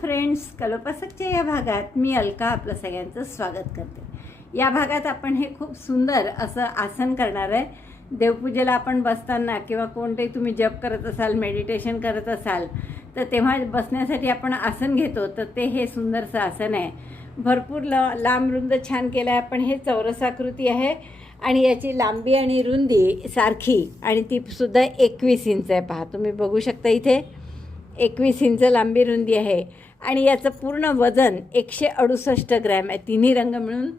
Friends कलोपासकच्या या भागात मी अलका आपलं सगळ्यांचं स्वागत करते. या भागात आपण हे खूप सुंदर असं आसन करणार आहे. देवपूजेला आपण बसताना किंवा कोणतेही तुम्ही जप करत असाल मेडिटेशन करत असाल तर तेव्हा बसण्यासाठी आपण आसन घेतो तर ते हे सुंदरसं आसन आहे. भरपूर ल लांब रुंद छान केलं आहे पण हे चौरसाकृती आहे आणि याची लांबी आणि रुंदी सारखी आणि ती सुद्धा एकवीस इंच आहे. पहा तुम्ही बघू शकता इथे. एकवीस इंच लांबी रुंदी आहे. आणि याचं पूर्ण वजन एकशे अडुसष्ट ग्रॅम आहे. तिन्ही रंग मिळून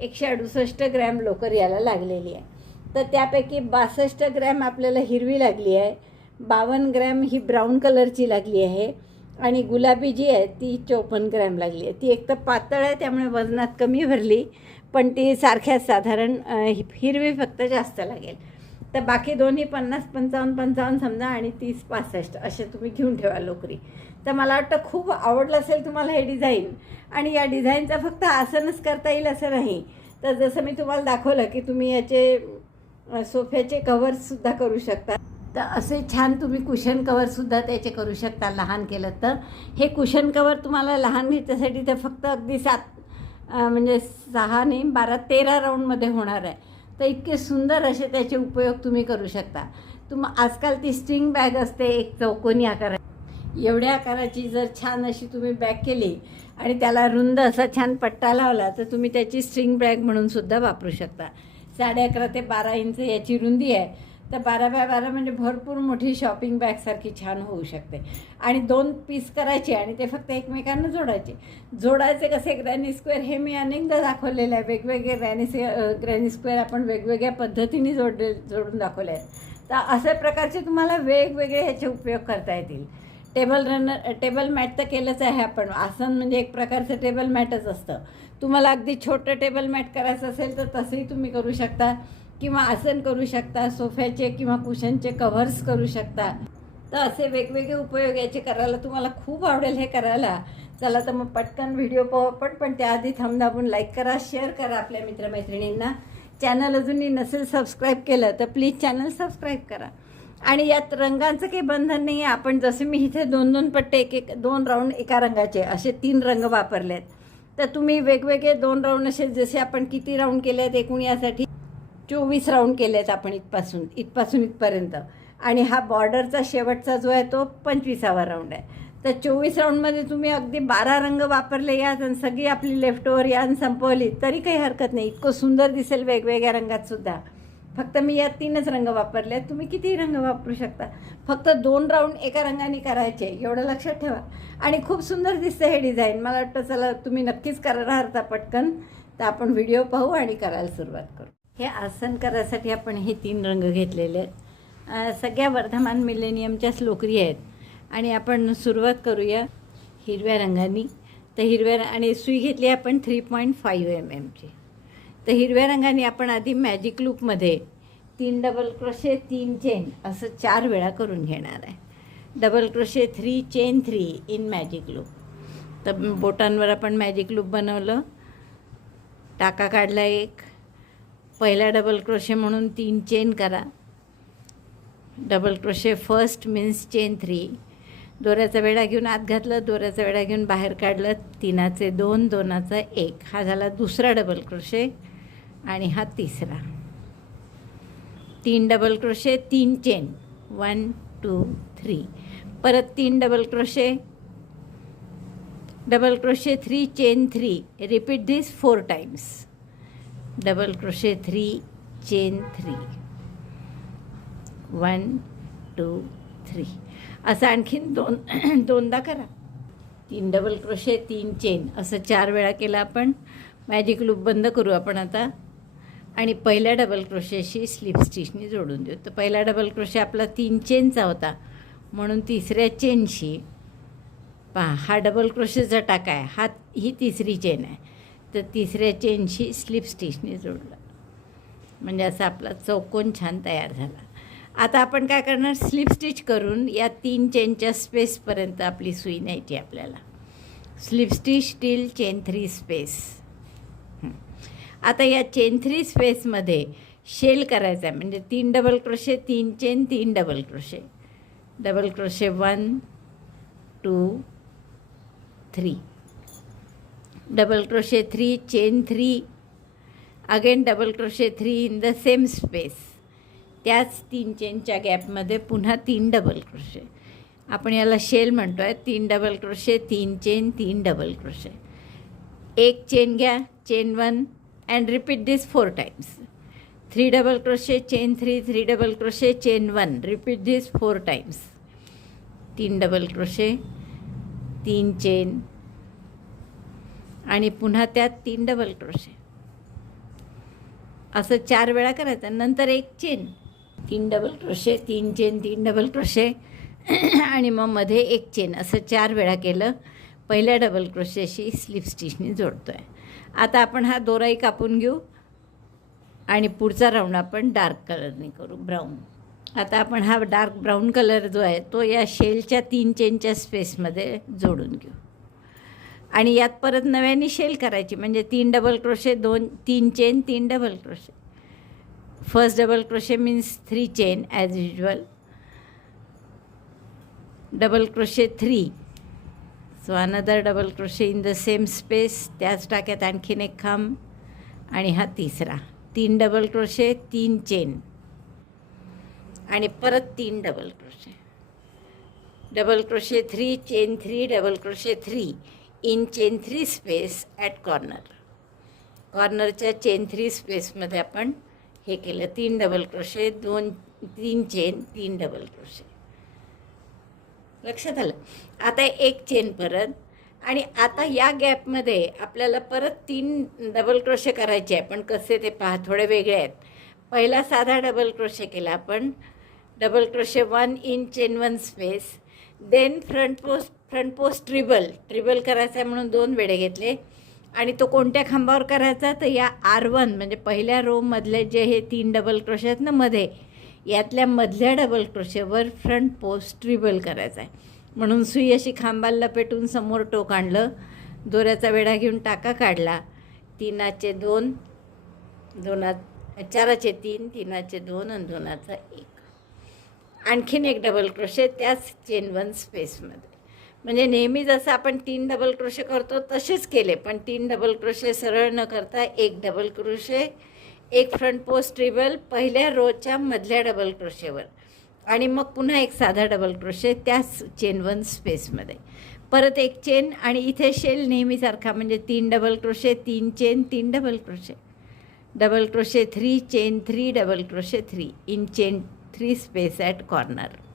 एकशे अडुसष्ट ग्रॅम लोकर याला लागलेली आहे. तर त्यापैकी बासष्ट ग्रॅम आपल्याला हिरवी लागली आहे. बावन्न ग्रॅम ही ब्राऊन कलरची लागली आहे. आणि गुलाबी जी आहे ती चोपन्न ग्रॅम लागली आहे. ती एक तर पातळ आहे त्यामुळे वजनात कमी भरली. पण ती सारख्या साधारण हि- हिरवी फक्त जास्त लागेल. तर बाकी दोन्ही पन्नास पंचावन्न पंचावन्न समजा आणि तीस पासष्ट असे तुम्ही घेऊन ठेवा लोकरी. तर मला वाटतं खूप आवडलं असेल तुम्हाला हे डिझाईन आणि या डिझाईनचा फक्त आसनच करता येईल असं नाही. तर जसं मी तुम्हाला दाखवलं की तुम्ही याचे सोफ्याचे कव्हर्ससुद्धा करू शकता. तर असे छान तुम्ही कुशन कवरसुद्धा त्याचे करू शकता लहान केलं तर. हे कुशन कवर तुम्हाला लहान घ्यायच्यासाठी ते फक्त अगदी सात म्हणजे सहा नाही बारा तेरा राऊंडमध्ये होणार आहे. तर इतके सुंदर असे त्याचे उपयोग तुम्ही करू शकता. तुम आजकाल ती स्ट्रिंग बॅग असते एक चौकोनी आकारा एवढ्या आकाराची जर छान अशी तुम्ही बॅग केली आणि त्याला रुंद असा छान पट्टा लावला तर तुम्ही त्याची स्ट्रिंग बॅग म्हणून सुद्धा वापरू शकता. साडे अकरा ते बारा इंच याची रुंदी आहे. तर बारा बाय बारा म्हणजे भरपूर मोठी शॉपिंग बॅगसारखी छान होऊ शकते. आणि दोन पीस करायचे आणि ते फक्त एकमेकांना जोडायचे. जोडायचे कसे? ग्रॅनी स्क्वेअर हे मी अनेकदा दाखवलेलं आहे. वेगवेगळे ग्रॅनी ग्रॅनी स्क्वेअर आपण वेगवेगळ्या पद्धतीने जोडले जोडून दाखवले आहेत. तर अशा प्रकारचे तुम्हाला वेगवेगळे ह्याचे उपयोग करता येतील. टेबल रनर टेबल मॅट तर केलंच आहे आपण. आसन म्हणजे एक प्रकारचं टेबल मॅटच असतं. तुम्हाला अगदी छोटं टेबल मॅट करायचं असेल तर तसंही तुम्ही करू शकता. किंवा आसन करू शकता सोफ्याचे किंवा कुशनचे कव्हर्स करू शकता. तर असे वेगवेगळे उपयोग याचे करायला तुम्हाला खूप आवडेल हे करायला. चला तर मग पटकन व्हिडिओ पाहू आपण पण त्याआधी थंब दाबून लाईक करा शेअर करा आपल्या मित्रमैत्रिणींना. चॅनल अजूनही नसेल सबस्क्राईब केलं तर प्लीज चॅनल सबस्क्राईब करा. आणि यात रंगांचं काही बंधन नाही आहे आपण जसे मी इथे दोन दोन पट्टे एक एक दोन राऊंड एका रंगाचे असे तीन रंग वापरले आहेत तर तुम्ही वेगवेगळे दोन राऊंड असे जसे आपण किती राऊंड केले आहेत एकूण यासाठी चोवीस राऊंड केले आहेत आपण इथपासून इथपासून इथपर्यंत. आणि हा बॉर्डरचा शेवटचा जो आहे तो पंचवीसावा राऊंड आहे. तर चोवीस राऊंडमध्ये तुम्ही अगदी बारा रंग वापरले यात आणि सगळी आपली लेफ्ट ओव्हर यान संपवली तरी काही हरकत नाही. इतकं सुंदर दिसेल वेगवेगळ्या रंगात सुद्धा. फक्त मी यात तीनच रंग वापरले आहेत. तुम्ही कितीही रंग वापरू शकता. फक्त दोन राऊंड एका रंगाने करायचे एवढं लक्षात ठेवा. आणि खूप सुंदर दिसतं हे डिझाईन मला वाटतं चला तुम्ही नक्कीच करणार आता पटकन. तर आपण व्हिडिओ पाहू आणि करायला सुरुवात करू. हे आसन करायसाठी आपण हे तीन रंग घेतलेले आहेत. सगळ्या वर्धमान मिलेनियमच्याच लोकरी आहेत. आणि आपण सुरुवात करूया हिरव्या रंगाने. तर हिरव्या आणि सुई घेतली आपण थ्री पॉईंट फाईव्ह एम एमची तर हिरव्या रंगाने आपण आधी मॅजिक लूपमध्ये तीन डबल क्रोशे तीन चेन असं चार वेळा करून घेणार आहे. Double crochet three chain three in magic loop तर बोटांवर आपण मॅजिक लूप बनवलं. टाका काढला एक. पहिला डबल क्रोशे म्हणून तीन चेन करा. Double crochet first means chain three दोऱ्याचा वेढा घेऊन आत घातलं दोऱ्याचा वेढा घेऊन बाहेर काढलं तीनाचे दोन दोनाचा एक. हा झाला दुसरा डबल क्रोशे आणि हा तिसरा. तीन डबल क्रोशे तीन चेन वन टू थ्री परत तीन double crochet double crochet three chain three repeat this four times double crochet three chain three. One two three. असं आणखीन दोन दोनदा करा. तीन डबल क्रोशे तीन चेन. असं चार वेळा केलं आपण. मॅजिक लूप बंद करू आपण आता. आणि पहिल्या डबल क्रोशेशी स्लिप स्टिचनी जोडून देऊ. तर पहिला डबल क्रोशे आपला तीन चेनचा होता. म्हणून तिसऱ्या चेनशी पहा हा डबल क्रोशेचा टाका आहे. हा ही तिसरी चेन आहे. तर तिसऱ्या चेनशी स्लिप स्टिचने जोडलं. म्हणजे असा आपला चौकोन छान तयार झाला. आता आपण काय करणार? स्लिप स्टिच करून या तीन चेनच्या स्पेसपर्यंत आपली सुई न्यायची आपल्याला. Slip stitch still chain three space. आता या चेन थ्री स्पेसमध्ये शेल करायचा आहे. म्हणजे तीन डबल क्रोशे तीन चेन तीन double crochet. Double crochet one two three. Double crochet three chain three again double crochet three in the same space त्याच तीन चेनच्या गॅपमध्ये पुन्हा तीन डबल क्रोशे आपण याला शेल म्हणतो आहे तीन डबल क्रोशे तीन चेन तीन डबल क्रोशे एक चेन घ्या chain one and repeat this four times three double crochet chain three three double crochet chain one repeat this four times तीन डबल क्रोशे तीन चेन आणि पुन्हा त्यात तीन डबल क्रोशे असं चार वेळा करायचं. नंतर एक चेन तीन डबल क्रोशे तीन चेन तीन डबल क्रोशे आणि मग मध्ये एक चेन असं चार वेळा केलं. पहिल्या डबल क्रोशेशी स्लिप स्टिचनी जोडतो आहे आता आपण हा दोराही कापून घेऊ. आणि पुढचा राऊंड आपण डार्क कलरने करू. ब्राऊन आता आपण हा डार्क ब्राऊन कलर जो आहे तो या शेलच्या तीन चेनच्या स्पेसमध्ये जोडून घेऊ. आणि यात परत नव्याने शेल करायची म्हणजे तीन डबल क्रोशे दोन तीन चेन तीन double crochet first double crochet means three chain as usual double crochet three so another double crochet in the same space त्याच टाक्यात आणखीन एक खांब आणि हा तिसरा. तीन डबल क्रोशे तीन चेन आणि परत तीन double crochet double crochet three chain three double crochet three in chain three space at corner कॉर्नरच्या chain three स्पेसमध्ये आपण हे केलं. तीन डबल क्रोशे दोन तीन चेन तीन डबल क्रोशे लक्षात आलं? आता एक चेन परत आणि आता या गॅपमध्ये आपल्याला परत तीन डबल क्रोशे करायचे आहे. पण कसे ते पहा थोडे वेगळे आहेत. पहिला साधा डबल क्रोशे केला आपण. Double crochet one in chain one space then front post front post treble treble करायचा आहे म्हणून दोन वेळे घेतले. आणि तो कोणत्या खांबावर करायचा? तर या आर वन म्हणजे पहिल्या रोमधले जे हे तीन डबल क्रोश आहेत ना मध्ये यातल्या मधल्या डबल क्रोशेवर फ्रंट पोस्ट ट्रिबल करायचा आहे म्हणून सुई अशी खांबाला लपेटून समोर टोक आणलं. दोऱ्याचा वेढा घेऊन टाका काढला. तीनाचे दोन दोनात चाराचे तीन तीनाचे दोन आणि दोनाचा एक. आणखीन एक डबल क्रोशे त्याच चेन वन स्पेसमध्ये म्हणजे नेहमी जसं आपण तीन डबल क्रोशे करतो तसेच केले. पण तीन डबल क्रोशे सरळ न करता एक डबल क्रोशे एक फ्रंट पोस्ट ट्रिबल पहिल्या रोच्या मधल्या डबल क्रोशेवर आणि मग पुन्हा एक साधा डबल क्रोशे त्याच चेन वन स्पेसमध्ये परत एक चेन आणि इथे शेल नेहमीसारखा म्हणजे तीन डबल क्रोशे तीन चेन तीन double crochet double crochet three chain three double crochet three in chain three space at corner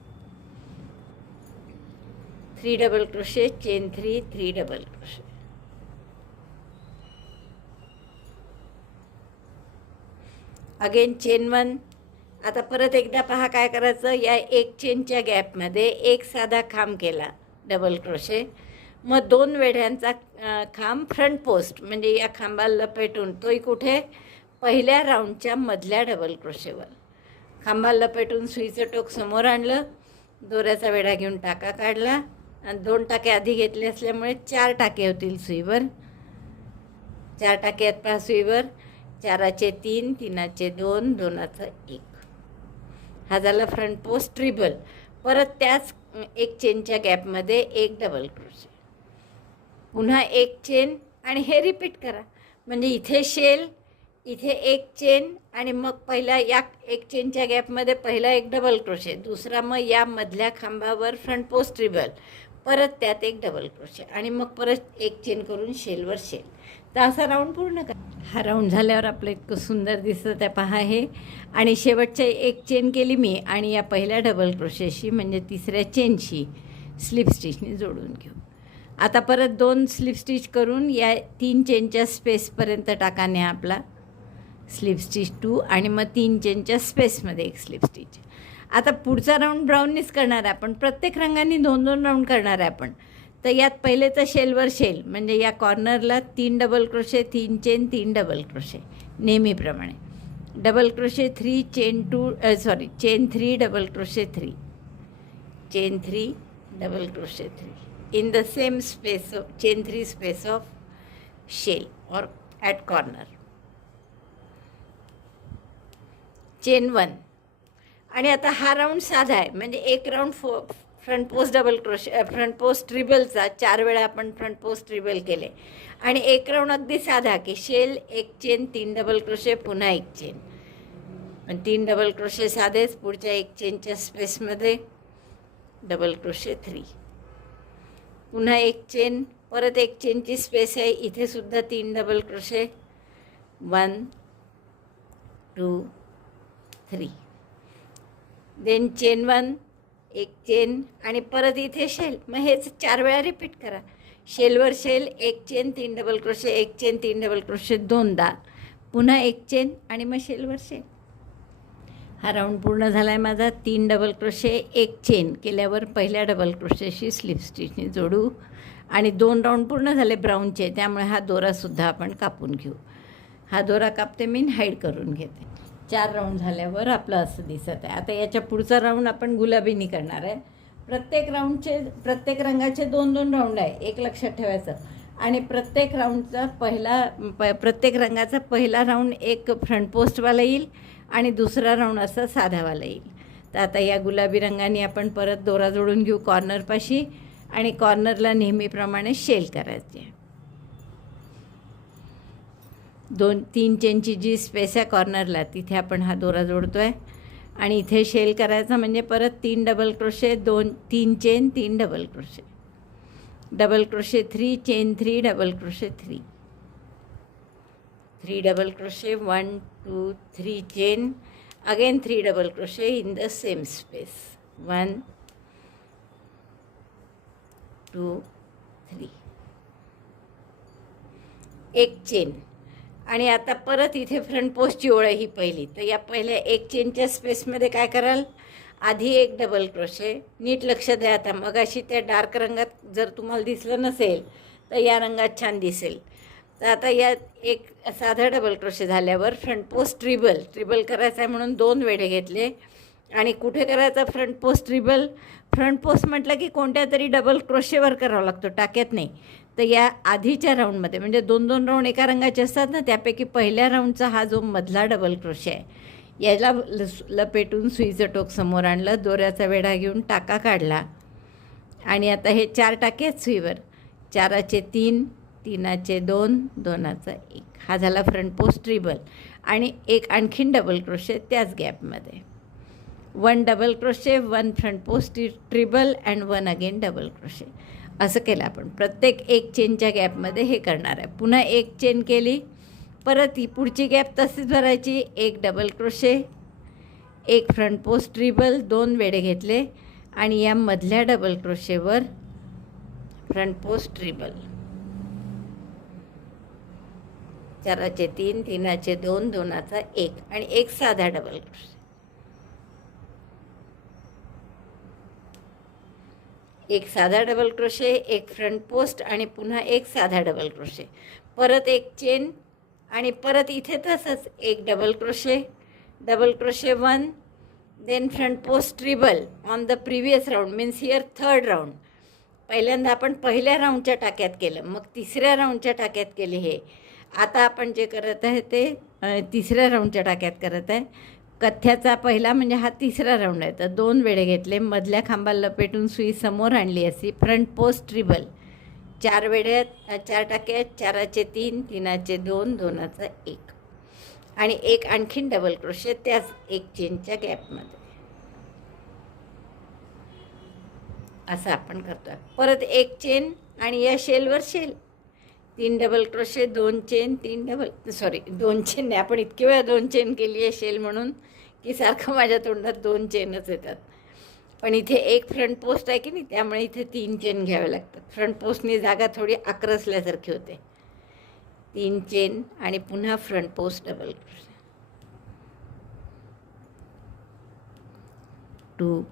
three double crochet chain three three double crochet. Again chain one आता परत एकदा पहा काय करायचं. या एक चेनच्या गॅपमध्ये एक साधा खांब केला. डबल क्रोशे मग दोन वेढ्यांचा खांब फ्रंट पोस्ट म्हणजे या खांबाला लपेटून. तोही कुठे? पहिल्या राऊंडच्या मधल्या डबल क्रोशेवर खांबाला लपेटून सुईचं टोक समोर आणलं. दोऱ्याचा वेढा घेऊन टाका काढला. आणि दोन टाके आधी घेतले असल्यामुळे चार टाके होतील सुईवर. चार टाके आहेत पहा सुईवर. चाराचे तीन तीनाचे दोन दोनाचं एक. हा झाला फ्रंट पोस्ट ट्रिबल परत त्याच एक चेनच्या गॅपमध्ये एक डबल क्रोशे पुन्हा एक चेन आणि हे रिपीट करा. म्हणजे इथे शेल इथे एक चेन आणि मग पहिला या एक चेनच्या गॅपमध्ये पहिला एक डबल क्रोशे दुसरा मग या मधल्या खांबावर फ्रंट पोस्ट ट्रिबल परत त्यात एक डबल क्रोशे आणि मग परत एक चेन करून शेलवर शेल तर असा राऊंड पूर्ण करा. हा राऊंड झाल्यावर आपलं इतकं सुंदर दिसतं त्या पहा हे. आणि शेवटच्या एक चेन केली मी आणि या पहिल्या डबल क्रोशेशी म्हणजे तिसऱ्या चेनशी स्लिप स्टिचने जोडून घेऊ. आता परत दोन स्लिप स्टिच करून या तीन चेनच्या स्पेसपर्यंत टाका न्या आपला स्लिप स्टिच टू आणि मग तीन चेनच्या स्पेसमध्ये एक स्लिप स्टिच आता पुढचा राऊंड ब्राऊननीच करणार आहे आपण. प्रत्येक रंगाने दोन दोन राऊंड करणार आहे आपण. तर यात पहिले तर शेलवर शेल म्हणजे या कॉर्नरला तीन डबल क्रोशे तीन चेन तीन डबल क्रोशे नेहमीप्रमाणे. Double crochet three chain two sorry chain three double crochet three chain three double crochet three in the same space of chain three space of shell और at corner chain one आणि आता हा round साधा आहे. म्हणजे एक round फो front post double crochet front post ट्रिबलचा चार वेळा आपण फ्रंट पोस्ट ट्रिबल केले. आणि एक राऊंड अगदी साधा की शेल एक चेन तीन डबल क्रोशे पुन्हा एक चेन आणि तीन डबल क्रोशे साधेच पुढच्या एक चेनच्या स्पेसमध्ये डबल क्रोशे थ्री पुन्हा एक चेन परत एक चेनची स्पेस आहे. इथे सुद्धा तीन double crochet one two three then chain one एक चेन आणि परत इथे शेल मग हेच चार वेळा रिपीट करा. शेलवर शेल एक चेन तीन डबल क्रोशे एक चेन तीन डबल क्रोशे दोनदा पुन्हा एक चेन आणि मग शेलवर शेल हा राऊंड पूर्ण झाला आहे माझा. तीन डबल क्रोशे एक चेन केल्यावर पहिल्या डबल क्रोशेशी स्लिप स्टिचने जोडू. आणि दोन राऊंड पूर्ण झाले ब्राऊनचे त्यामुळे हा दोरासुद्धा आपण कापून घेऊ. हा दोरा कापते मी हाईड करून घेते. चार राऊंड झाल्यावर आपलं असं दिसत आहे. आता याच्या पुढचा राऊंड आपण गुलाबीनी करणार आहे. प्रत्येक राऊंडचे प्रत्येक रंगाचे दोन दोन राऊंड आहे एक लक्षात ठेवायचं. आणि प्रत्येक राऊंडचा पहिला प प्रत्येक रंगाचा पहिला राऊंड एक फ्रंट पोस्टवाला येईल आणि दुसरा राऊंड असा साधावाला येईल. तर आता या गुलाबी रंगाने आपण परत दोरा जोडून घेऊ कॉर्नरपाशी आणि कॉर्नरला नेहमीप्रमाणे शेल करायचे. दोन तीन चेनची जी स्पेस आहे कॉर्नरला तिथे आपण हा दोरा जोडतो आहे आणि इथे शेल करायचा म्हणजे परत तीन डबल क्रोशे दोन तीन चेन तीन double crochet double crochet three chain three double crochet three three double crochet one two three chain again three double crochet in the same space one two three एक chain आणि आता परत इथे front पोस्टची ओळ ही पहिली. तर या पहिल्या एक चेनच्या स्पेसमध्ये काय कराल? आधी एक डबल क्रोशे नीट लक्ष द्या आता. मग अशी त्या डार्क रंगात जर तुम्हाला दिसलं नसेल तर या रंगात छान दिसेल. तर आता या एक साधा डबल क्रोशे झाल्यावर फ्रंट पोस्ट ट्रिबल ट्रिबल करायचं आहे म्हणून दोन वेळे घेतले. आणि कुठे करायचा front post treble front post म्हटलं की कोणत्या तरी डबल क्रोशेवर करावा लागतो. टाक्यात नाही. तर या आधीच्या राऊंडमध्ये म्हणजे दोन दोन राऊंड एका रंगाचे असतात ना त्यापैकी पहिल्या राऊंडचा हा जो मधला डबल क्रोशे आहे याला लपेटून सुईचं टोक समोर आणलं दोऱ्याचा वेढा घेऊन टाका काढला. आणि आता हे चार टाके आहेत सुईवर. चाराचे तीन तीनाचे दोन दोनाचा एक. हा झाला फ्रंट पोस्ट ट्रिबल आणि एक आणखीन डबल क्रोशे त्याच गॅपमध्ये one double crochet one front post treble and one again double crochet असं केलं आपण. प्रत्येक एक चेनच्या गॅपमध्ये हे करणार आहे. पुन्हा एक चेन केली परत ही पुढची गॅप तशीच भरायची. एक डबल क्रोशे एक फ्रंट पोस्ट ट्रिबल दोन वेडे घेतले आणि या मधल्या डबल क्रोशेवर फ्रंट पोस्ट ट्रिबल चाराचे तीन तीनाचे दोन दोनाचा एक आणि एक साधा डबल क्रोशे एक साधा डबल क्रोशे एक फ्रंट पोस्ट आणि पुन्हा एक साधा डबल क्रोशे. परत एक चेन आणि परत इथे तसंच एक double crochet. Double crochet one then front post treble on the previous round means here third round पहिल्यांदा आपण पहिल्या राऊंडच्या टाक्यात केलं मग तिसऱ्या राऊंडच्या टाक्यात केले हे. आता आपण जे करत आहे ते तिसऱ्या राऊंडच्या टाक्यात करत आहे. कथ्याचा पहिला म्हणजे हा तिसरा राऊंड आहे. तर दोन वेळे घेतले. मधल्या खांबाला लपेटून सुई समोर आणली अशी. फ्रंट पोस्ट ट्रिबल चार वेळ्यात चार टाक्यात चाराचे तीन तीनाचे दोन दोनाचा एक. आणि एक आणखीन डबल क्रोशे त्याच एक चेनच्या गॅपमध्ये असं आपण करतो आहे परत एक चेन आणि या शेलवर शेल तीन डबल क्रोशे दोन चेन तीन डबल सॉरी दोन चेन नाही. आपण इतके वेळा दोन चेन केली असेल म्हणून की सारखं माझ्या तोंडात दोन चेनच येतात. पण इथे एक फ्रंट पोस्ट आहे की नाही त्यामुळे इथे तीन चेन घ्यावे लागतात. फ्रंट पोस्टनी जागा थोडी आक्रसल्यासारखी होते. तीन चेन आणि पुन्हा front post double crochet two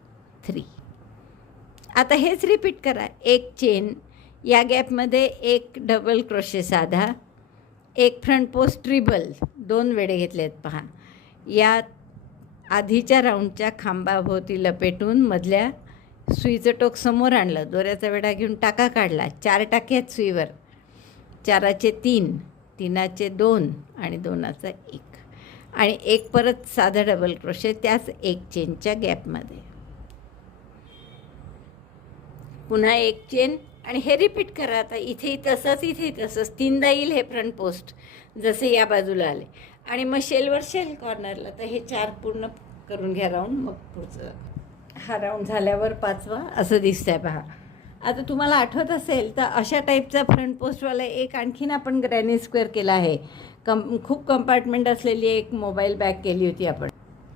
three आता हेच रिपीट करा. एक चेन या गॅपमध्ये एक डबल क्रोशे साधा एक फ्रंट पोस्ट ट्रिबल दोन वेडे घेतले आहेत पहा. या आधीच्या राऊंडच्या खांबाभोवती लपेटून मधल्या सुईचं टोक समोर आणलं. दोऱ्याचा वेढा घेऊन टाका काढला. चार टाके आहेत सुईवर. चाराचे तीन तीनाचे दोन आणि दोनाचा एक. आणि एक परत साधा डबल क्रोशे त्याच एक चेनच्या गॅपमध्ये. पुन्हा एक चेन. आणि हे रिपीट करा आता. इथे तसंच इथे तसंच. तीनदा येईल हे फ्रंट पोस्ट जसे या बाजूला आले. आणि मग शेलवर शेल कॉर्नरला तर हे चार पूर्ण करून घ्या राऊंड मग पुढचं. हा राऊंड झाल्यावर पाचवा. असं दिसतंय पहा. आता तुम्हाला आठवत असेल तर अशा टाईपचा फ्रंट पोस्टवाला एक आणखीन आपण ग्रॅनी स्क्वेअर केला आहे. कम खूप कंपार्टमेंट असलेली एक मोबाईल बॅग केली होती आपण.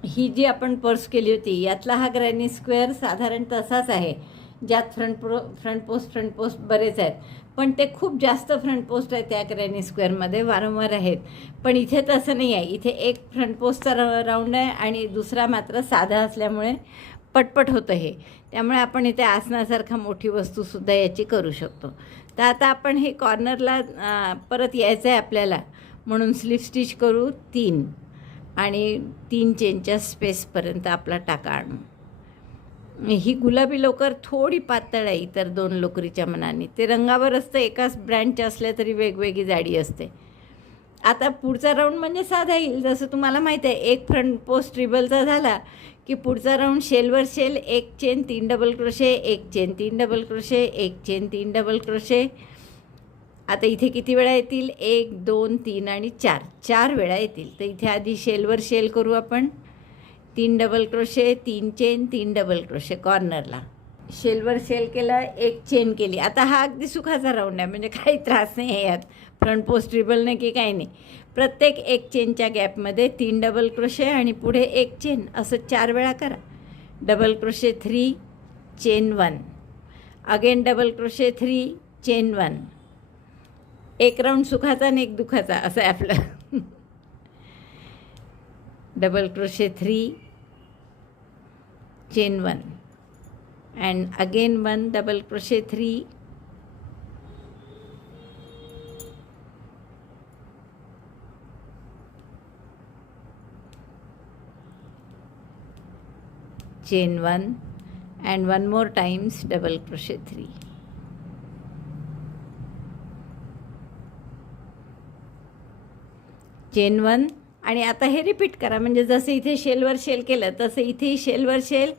ही जी आपण पर्स केली होती यातला हा ग्रॅनी स्क्वेअर साधारण तसाच आहे. ज्यात front pro front post front post बरेच आहेत. पण ते खूप जास्त फ्रंट पोस्ट आहेत त्या ग्रॅनी स्क्वेअरमध्ये वारंवार आहेत. पण इथे तसं नाही आहे. इथे एक फ्रंट पोस्टचा र राऊंड आहे आणि दुसरा मात्र साधा असल्यामुळे पटपट होतं हे. त्यामुळे आपण इथे आसनासारखा मोठी वस्तूसुद्धा याची करू शकतो. तर आता आपण हे कॉर्नरला परत यायचं आहे आपल्याला. म्हणून स्लिप स्टिच करू तीन. आणि तीन चेनच्या स्पेसपर्यंत आपला टाका आणू ही गुलाबी लोकर थोडी पातळ आहे इतर दोन लोकरीच्या मनाने. ते रंगावर असतं एकाच ब्रँडच्या असल्या तरी वेगवेगळी जाडी असते. आता पुढचा राऊंड म्हणजे साधा येईल. जसं तुम्हाला माहीत आहे एक फ्रंट पोस्ट ट्रिबलचा झाला की पुढचा राऊंड शेलवर शेल एक चेन तीन डबल क्रोशे एक चेन तीन डबल क्रोशे एक चेन तीन डबल क्रोशे. आता इथे किती वेळा येतील? एक दोन तीन आणि चार. चार वेळा येतील. तर इथे आधी शेलवर शेल करू आपण. तीन डबल क्रोशे तीन चेन तीन डबल क्रोशे कॉर्नरला शेलवर शेल केलं एक चेन केली. आता हा अगदी सुखाचा राऊंड आहे म्हणजे काही त्रास नाही आहे यात. फ्रंट पोस्ट ट्रिबल नाही की काही नाही. प्रत्येक एक चेनच्या गॅपमध्ये तीन डबल क्रोशे आणि पुढे एक चेन असं चार वेळा करा. Double crochet three chain one again double crochet three chain one एक राऊंड सुखाचा आणि एक दुखाचा असं आहे आपलं. Double crochet three chain 1 and again 1 double crochet 3 chain 1 and one more times double crochet 3 chain 1 आणि आता हे रिपीट करा. म्हणजे जसं इथे शेलवर शेल केलं तसं इथेही शेलवर शेल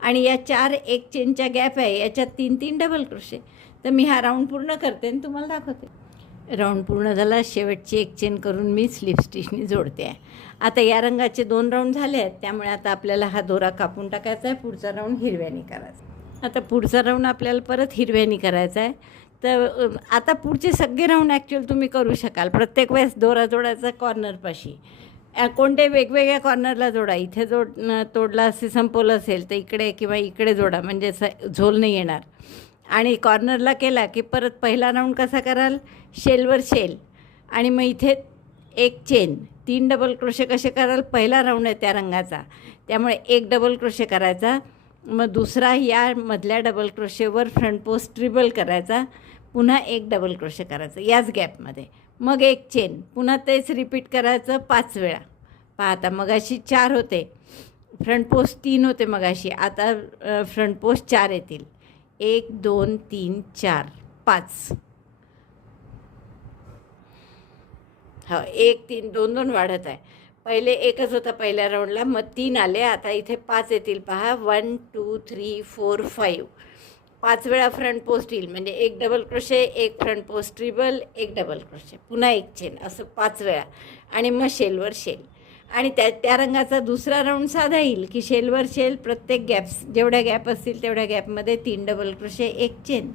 आणि या चार एक चेनच्या गॅप आहे याच्यात तीन तीन डबल क्रोशे तर मी हा राऊंड पूर्ण करते आणि तुम्हाला दाखवते. राऊंड पूर्ण झाला शेवटची एक चेन करून मी स्लिप स्टिचनी जोडते आहे. आता या रंगाचे दोन राऊंड झाले आहेत त्यामुळे आता आपल्याला हा दोरा कापून टाकायचा आहे पुढचा राऊंड हिरव्यानी करायचा आता पुढचा राऊंड आपल्याला परत हिरव्यानी करायचा आहे. तर आता पुढचे सगळे राऊंड ॲक्च्युअल तुम्ही करू शकाल. प्रत्येक वेळेस दोरा जोडायचा कॉर्नरपाशी कोणते वेगवेगळ्या कॉर्नरला जोडा. इथे जोड तोडला असे संपवलं असेल तर इकडे किंवा इकडे जोडा. म्हणजे असं झोल नाही येणार. आणि कॉर्नरला केला की परत पहिला राऊंड कसा कराल? शेलवर शेल. आणि मग इथे एक चेन. तीन डबल क्रोशे कसे कराल? पहिला राऊंड आहे त्या रंगाचा. त्यामुळे एक डबल क्रोशे करायचा. मग दुसरा या मधल्या डबल क्रोशेवर फ्रंट पोस्ट ट्रिबल करायचा. पुन्हा एक डबल क्रोशे करायचं. याच गॅपमध्ये. मग एक चेन पुन्हा तेच रिपीट करायचं पाच वेळा. पाहता मगाशी चार होते. फ्रंट पोस्ट तीन होते मगाशी. आता फ्रंट पोस्ट चार येतील. एक दोन तीन चार पाच. हो एक तीन दोन दोन वाढत आहे. पहिले एकच होता पहिल्या राऊंडला मग तीन आले. आता इथे पाच येतील. पहा one two three four five पाच वेळा फ्रंट पोस्ट येईल. म्हणजे एक डबल क्रोशे एक फ्रंट पोस्ट ट्रिबल एक डबल क्रोशे पुन्हा एक चेन असं पाच वेळा. आणि मग शेलवर शेल आणि त्या त्या रंगाचा दुसरा राऊंड साधा येईल की शेलवर शेल प्रत्येक गॅप्स जेवढ्या गॅप असतील तेवढ्या गॅपमध्ये तीन डबल क्रोशे एक चेन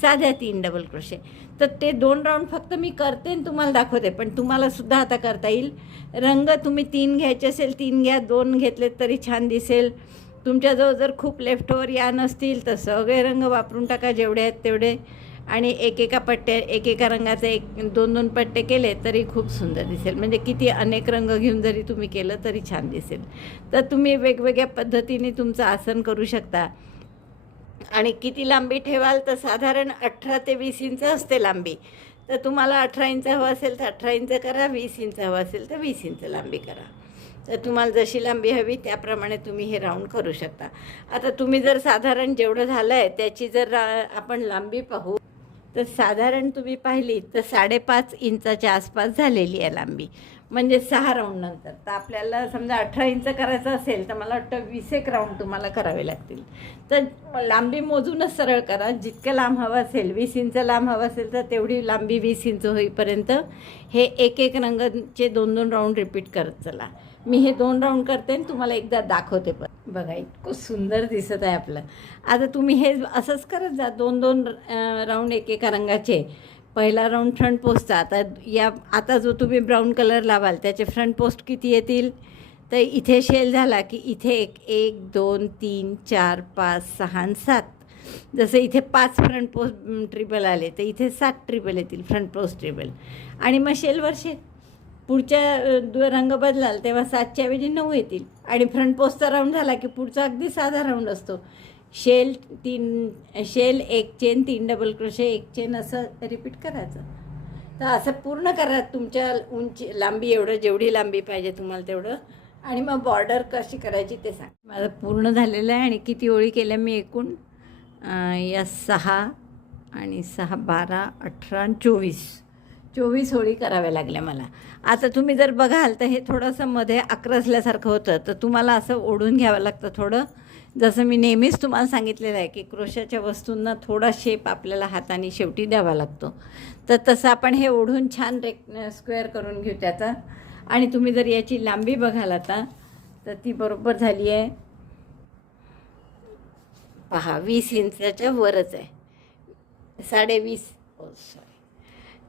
साध्या तीन डबल क्रोशे तर ते दोन राऊंड फक्त मी करते आणि तुम्हाला दाखवते पण तुम्हाला सुद्धा आता करता येईल. रंग तुम्ही तीन घ्यायचे असेल तीन घ्या दोन घेतले तरी छान दिसेल. तुमच्याजवळ जर खूप लेफ्ट ओवर या नसतील तर सगळे रंग वापरून टाका जेवढे आहेत तेवढे. आणि एकेका पट्ट्या एकेका रंगाचे एक दोन दोन पट्टे केले तरी खूप सुंदर दिसेल. म्हणजे किती अनेक रंग घेऊन जरी तुम्ही केलं तरी छान दिसेल. तर तुम्ही वेगवेगळ्या पद्धतीने तुमचं आसन करू शकता. आणि किती लांबी ठेवाल तर साधारण अठरा ते वीस इंच असते लांबी. तर तुम्हाला अठरा इंच हवं असेल तर अठरा इंच करा वीस इंच हवं असेल तर वीस इंच लांबी करा. तर तुम्हाला जशी लांबी हवी त्याप्रमाणे तुम्ही हे राऊंड करू शकता. आता तुम्ही जर साधारण जेवढं झालं आहे त्याची जर रा- आपण लांबी पाहू तर साधारण तुम्ही पाहिली तर साडेपाच इंचाच्या आसपास झालेली आहे लांबी. म्हणजे सहा राऊंड नंतर. तर आपल्याला समजा अठरा इंच करायचं असेल तर मला वाटतं वीस एक राऊंड तुम्हाला करावे लागतील. तर लांबी मोजूनच सरळ करा. जितकं लांब हवं असेल वीस इंच लांब हवं असेल तर तेवढी लांबी वीस इंच होईपर्यंत हे एक एक रंगाचे दोन दोन राऊंड रिपीट करत चला. मी हे दोन राऊंड करते आणि तुम्हाला एकदा दाखवते पण. बघा इतकं सुंदर दिसत आहे आपलं. आता तुम्ही हे असंच करत जा दोन दोन राऊंड एकेका रंगाचे. पहिला राऊंड फ्रंट पोस्टचा आता या आता जो तुम्ही ब्राऊन कलर लावाल त्याचे फ्रंट पोस्ट किती येतील? तर इथे शेल झाला की इथे एक एक दोन तीन चार पाच सहा सात. जसं इथे पाच फ्रंट पोस्ट ट्रिपल आले तर इथे सात ट्रिपल येतील फ्रंट पोस्ट ट्रिपल आणि मग शेलवर शेल पुढच्या रंग बदलाल तेव्हा सातच्या ऐवजी नऊ येतील. आणि फ्रंट पोस्टचा राऊंड झाला की पुढचा अगदी साधा राऊंड असतो. शेल तीन शेल एक चेन तीन डबल क्रोशे एक चेन असं रिपीट करायचं. तर असं पूर्ण करा. तुमच्या उंची लांबी एवढं जेवढी लांबी पाहिजे तुम्हाला तेवढं. आणि मग बॉर्डर कशी करायची ते सांग. माझं पूर्ण झालेलं आहे आणि किती ओळी केल्या मी एकूण? या सहा आणि सहा बारा अठरा आणि चोवीस. चोवीस होळी कराव्या लागल्या मला. आता तुम्ही जर बघाल तर हे थोडंसं मध्ये आक्रसल्यासारखं होतं. तर तुम्हाला असं ओढून घ्यावं लागतं थोडं. जसं मी नेहमीच तुम्हाला सांगितलेलं आहे की क्रोशाच्या वस्तूंना थोडा शेप आपल्याला हाताने शेवटी द्यावा लागतो. तर तसं आपण हे ओढून छान रेक स्क्वेअर करून घेऊ त्याचा. आणि तुम्ही जर याची लांबी बघाल आता तर ती बरोबर झाली आहे. पहा वीस इंचाच्या वरच आहे. साडेवीस oh, ओ सॉरी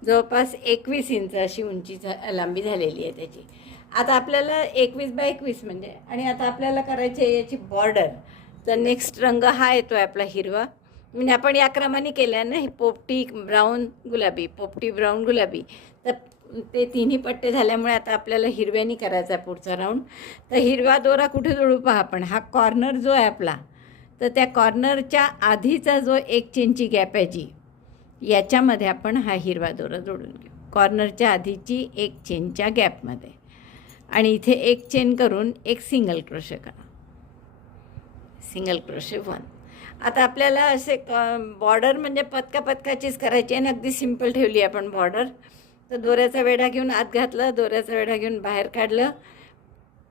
जवळपास एकवीस इंच अशी उंची झा- लांबी झालेली आहे त्याची. आता आपल्याला एकवीस बाय एकवीस म्हणजे आणि आता आपल्याला करायची आहे याची बॉर्डर तर नेक्स्ट रंग हा येतो आहे आपला हिरवा. म्हणजे आपण या क्रमाने केल्या ना हे पोपटी ब्राऊन गुलाबी पोपटी ब्राऊन गुलाबी. तर ते तिन्ही पट्टे झाल्यामुळे आता आपल्याला हिरव्यानी करायचा आहे पुढचा राऊंड तर हिरवा दोरा कुठे जोडू पहा आपण. हा कॉर्नर जो आहे आपला तर त्या कॉर्नरच्या आधीचा जो एक चिंची गॅप आहे जी याच्यामध्ये आपण हा हिरवा दोरा जोडून घेऊ. कॉर्नरच्या आधीची एक चेनच्या गॅपमध्ये आणि इथे एक चेन करून एक सिंगल क्रोशे करा. सिंगल क्रोशे वन आता आपल्याला असे बॉर्डर म्हणजे पतका पतकाचीच करायची आहे आणि अगदी सिंपल ठेवली आपण बॉर्डर तर दोऱ्याचा वेढा घेऊन आत घातलं दोऱ्याचा वेढा घेऊन बाहेर काढलं.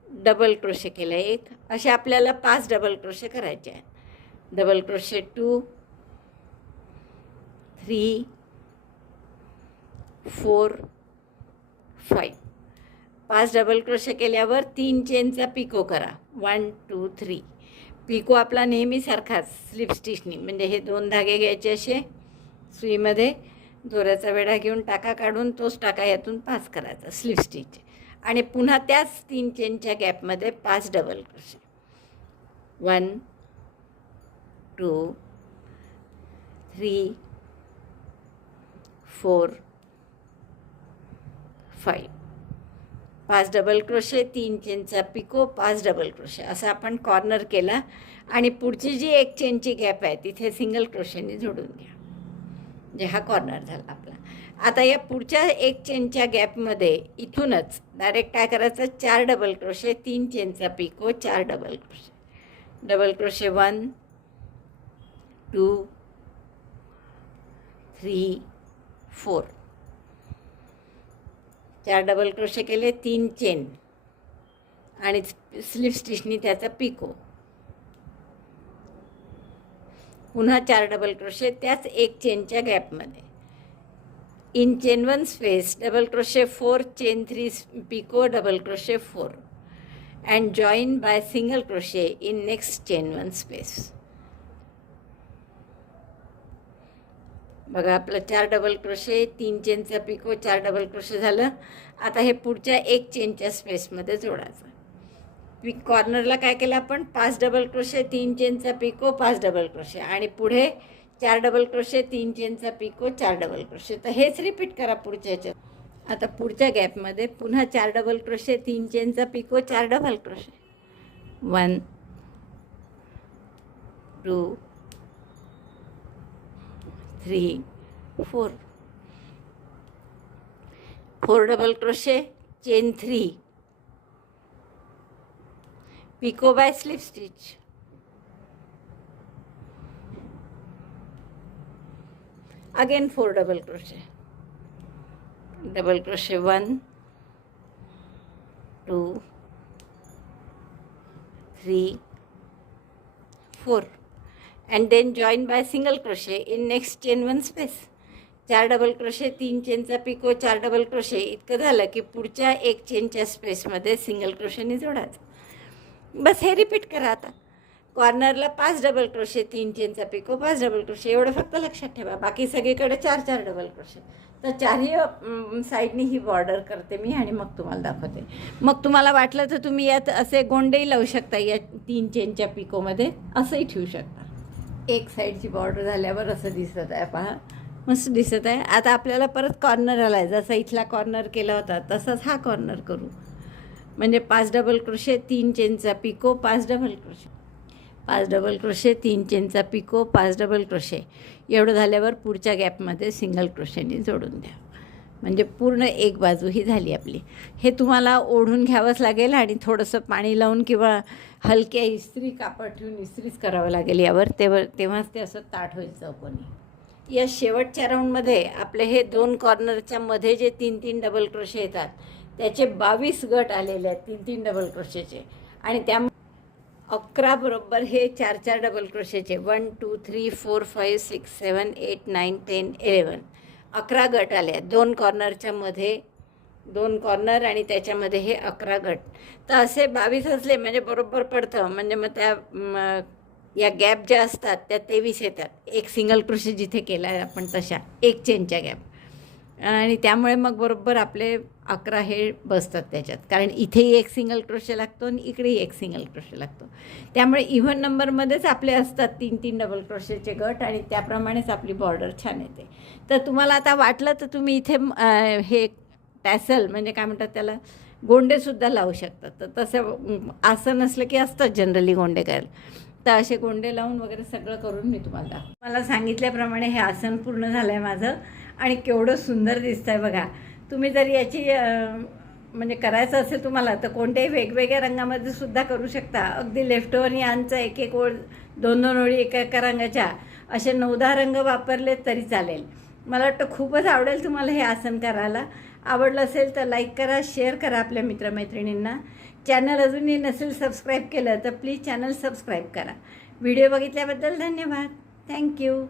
डबल क्रोशे केलं एक. असे आपल्याला पाच डबल क्रोशे करायचे आहेत. Double crochet two three four five पाच डबल क्रोशे केल्यावर तीन चेनचा पिको करा. वन टू थ्री पिको आपला नेहमीसारखाच स्लिप स्टिचनी म्हणजे हे दोन धागे घ्यायचे असे. सुईमध्ये दोऱ्याचा वेढा घेऊन टाका काढून तोच टाका यातून पास करायचा स्लिप स्टिच आणि पुन्हा त्याच तीन चेनच्या गॅपमध्ये पाच double crochet one two three four five. पाच डबल क्रोशे तीन चेनचा पिको पाच डबल क्रोशे. असं आपण कॉर्नर केला. आणि पुढची जी एक चेनची गॅप आहे तिथे सिंगल क्रोशेने जोडून घ्या. म्हणजे हा कॉर्नर झाला आपला. आता या पुढच्या एक चेनच्या गॅपमध्ये इथूनच डायरेक्ट काय करायचं? चार डबल क्रोशे तीन चेनचा पिको चार double crochet. Double crochet one two three four. चार डबल क्रोशे केले तीन चेन आणि स्लिप स्टिचनी त्याचा पिको. पुन्हा चार डबल क्रोशे त्याच एक चेनच्या गॅपमध्ये in chain one space double crochet four chain three picot double crochet four and join by single crochet in next chain one space बघा आपलं चार डबल क्रोशे तीन चेनचा पिको चार डबल क्रोशे झालं. आता हे पुढच्या एक चेनच्या स्पेसमध्ये जोडायचं. पिक कॉर्नरला काय केलं आपण? पाच डबल क्रोशे तीन चेनचा पिको पाच डबल क्रोशे आणि पुढे चार डबल क्रोशे तीन चेनचा पिको चार डबल क्रोशे तर हेच रिपीट करा पुढच्या ह्याच्यात आता पुढच्या गॅपमध्ये पुन्हा चार डबल क्रोशे तीन चेनचा पिको चार double crochet one two 4 double crochet chain three. Picot by slip stitch. Again four double crochet. Double crochet one two three four. And then join by single crochet in next chain one space चार double crochet तीन चेनचा picot चार double crochet इतकं झालं की पुढच्या एक चेनच्या स्पेसमध्ये सिंगल क्रोशेने जोडायचं. बस हे रिपीट करा आता. कॉर्नरला पाच डबल क्रोशे तीन चेनचा पिको पाच डबल क्रोशे एवढं फक्त लक्षात ठेवा. बाकी सगळीकडे चार चार डबल क्रोशे तर चारही साईडनी ही बॉर्डर करते मी आणि मग तुम्हाला दाखवते. मग तुम्हाला वाटलं तर तुम्ही यात असे गोंडेही लावू शकता या तीन चेनच्या पिकोमध्ये. असंही ठेवू शकता. एक साईडची बॉर्डर झाल्यावर असं दिसत आहे पहा. मस्त दिसत आहे. आता आपल्याला परत कॉर्नर आला आहे जसा इथला कॉर्नर केला होता तसाच हा कॉर्नर करू. म्हणजे पाच डबल क्रोशे तीन चेनचा पिको पाच डबल क्रोशे पाच डबल क्रोशे तीन चेनचा पिको पाच डबल क्रोशे एवढं झाल्यावर पुढच्या गॅपमध्ये सिंगल क्रोशेने जोडून द्या. म्हणजे पूर्ण एक बाजू ही झाली आपली. हे तुम्हाला ओढून घ्यावंच लागेल आणि थोडंसं पाणी लावून किंवा हलक्या इस्त्री कापड ठेवून इस्त्रीच करावं लागेल यावर. तेव्हा तेव्हाच ते असं ताट होईल चौकोनी. या शेवटच्या राऊंडमध्ये आपले हे दोन कॉर्नरच्या मध्ये जे तीन तीन डबल क्रोशे येतात त्याचे बावीस गट आलेले आहेत तीन तीन डबल क्रोशेचे आणि त्या अकरा बरोबर हे चार चार double क्रोशेचे one two three four five six seven eight nine ten eleven अकरा गट आले आहेत. दोन कॉर्नरच्या मध्ये दोन कॉर्नर आणि त्याच्यामध्ये हे अकरा गट. तर असे बावीस असले म्हणजे बरोबर पडतं. म्हणजे मग त्या या गॅप ज्या असतात त्या तेवीस येतात. एक सिंगल क्रोशे जिथे केला आहे आपण तशा एक चेनच्या गॅप. आणि त्यामुळे मग बरोबर आपले अकरा हे बसतात त्याच्यात. कारण इथेही एक सिंगल क्रोशे लागतो आणि इकडेही एक सिंगल क्रोशे लागतो. त्यामुळे इव्हन नंबरमध्येच आपले असतात तीन तीन डबल क्रोशेचे गट आणि त्याप्रमाणेच आपली बॉर्डर छान येते. तर तुम्हाला आता वाटलं तर तुम्ही इथे हे टॅसल म्हणजे काय म्हणतात त्याला गोंडेसुद्धा लावू शकतात. तर तसं आसन असं नसलं की असतात जनरली गोंडे करायला तर असे गोंडे लावून वगैरे सगळं करून मी तुम्हाला मला सांगितल्याप्रमाणे हे आसन पूर्ण झालं आहे माझं. आणि केवढं सुंदर दिसतं आहे बघा. तुम्ही जर याची म्हणजे करायचं असेल तुम्हाला तर कोणत्याही वेगवेगळ्या रंगामध्ये सुद्धा करू शकता. अगदी लेफ्टवर यांचा एक एक ओळ दोन दोन ओळी एका एका रंगाच्या असे नऊ दहा रंग वापरले तरी चालेल. मला वाटतं खूपच आवडेल तुम्हाला हे आसन करायला. आवडलं असेल तर लाईक करा शेअर करा आपल्या मित्रमैत्रिणींना. चॅनल अजूनही नसेल सबस्क्राईब केलं तर प्लीज चॅनल सबस्क्राईब करा. व्हिडिओ बघितल्याबद्दल धन्यवाद. Thank you